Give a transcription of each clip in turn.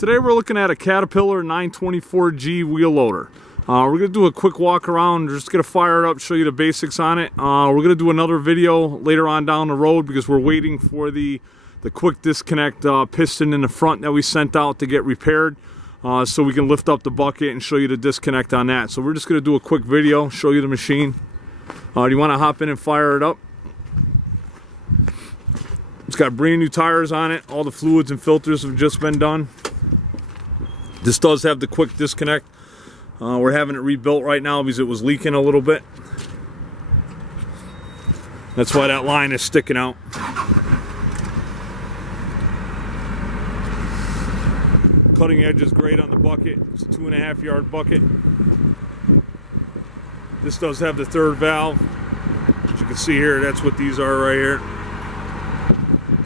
Today we're looking at a Caterpillar 924G wheel loader. We're going to do a quick walk around, just going to fire it up, show you the basics on it. We're going to do another video later on down the road because we're waiting for the quick disconnect piston in the front that we sent out to get repaired. So we can lift up the bucket and show you the disconnect on that. So we're just going to do a quick video, show you the machine. Do you want to hop in and fire it up? It's got brand new tires on it. All the fluids and filters have just been done. This does have the quick disconnect. We're having it rebuilt right now because it was leaking a little bit. That's why that line is sticking out. Cutting edge is great on the bucket. It's a 2.5 yard bucket. This does have the third valve. As you can see here, that's what these are right here.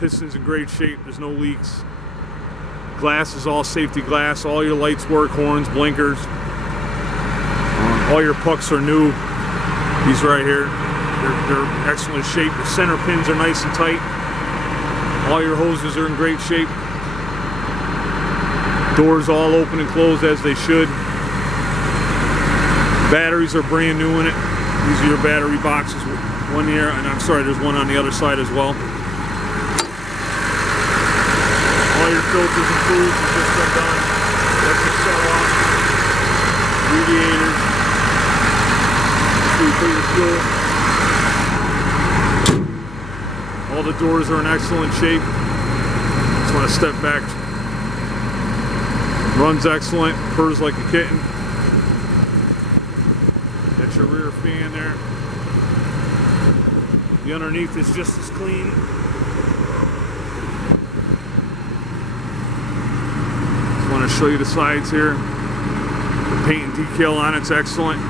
Piston's in great shape. There's no leaks. Glass is all safety glass. All your lights work, horns, blinkers. All your pucks are new. These right here, they're excellent shape. The center pins are nice and tight. All your hoses are in great shape. Doors all open and closed as they should. Batteries are brand new in it. These are your battery boxes. One here, and I'm sorry, there's one on the other side as well. All your filters and fluids have just been done. That's your shut off. Radiators. That's where you put your fuel. All the doors are in excellent shape. Just want to step back. Runs excellent, purrs like a kitten. That's your rear fan there. The underneath is just as clean. Just want to show you the sides here. The paint and decal on it's excellent.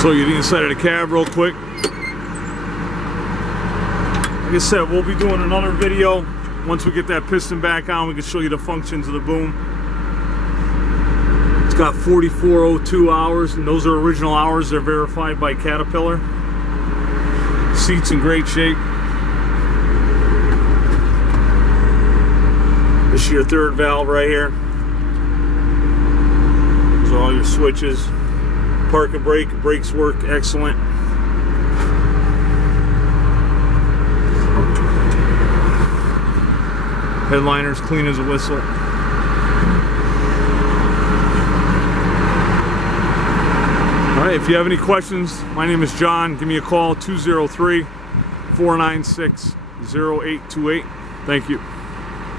So you get inside of the cab real quick. Like I said, we'll be doing another video. Once we get that piston back on, we can show you the functions of the boom. It's got 4402 hours, and those are original hours. They're verified by Caterpillar. Seat's in great shape. This is your third valve right here. Those are all your switches. Park and brake, brakes work excellent. Headliner's clean as a whistle. Alright, if you have any questions, my name is John. Give me a call, 203-496-0828. Thank you.